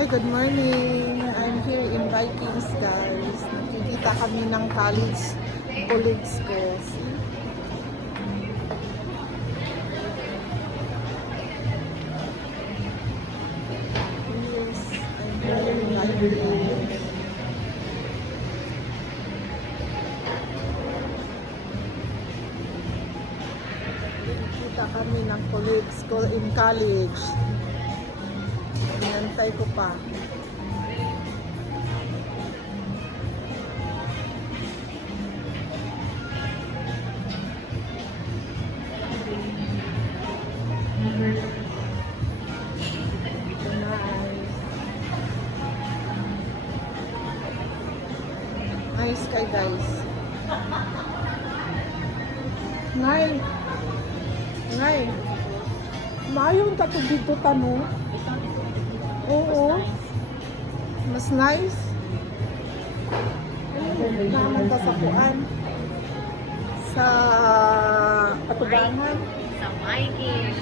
Hi, good morning. I'm here in Vikings, guys. Nakikita kami ng college colleagues ko. See? Yes, I'm here in Vikings. Nakikita kami ng colleagues ko in college. Inantay ko pa. Ito na ay nice kay guys. Ngay. Mayong tatubig to tanong. Oo. Mas nice. Naman ka sa kuan. Sa Atubangan. Sa Vikings.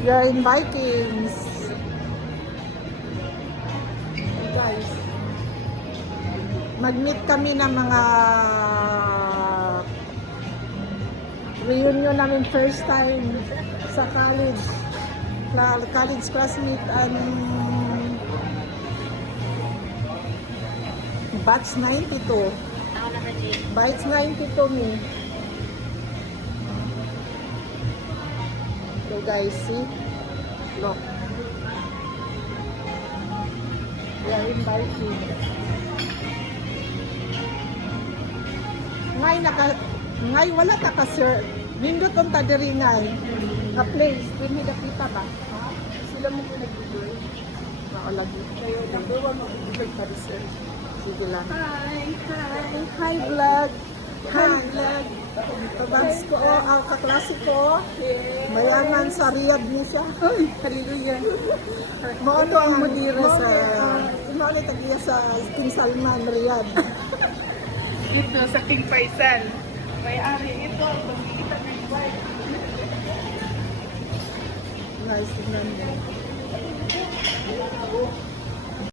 You're in Vikings. Guys. Mag-meet kami ng mga reunion namin first time sa college. College classmate and batch 92. Ako na ka, Jay. Batch 92 me. So guys, see? Look. We are in Vikings. Ngay wala ta ka sir. Nindot on ta diri ngay. Ka place, dili nakita ba? Ha? Sila mo ko nag-video. Lagi. Kayo number 1 mo i-vlog pa sir. Sige lang. Hi vlog. Hi vlog. Kabans ko ang kaklase ko. Mayaman sa Riyadh niya siya. Ay, hallelujah. Maano ang modira sa Maano tagiya sa King Salman Riyadh. Ito sa King Faisal. May-ari ito. Pagkikita ng bike. Nice tingnan mo.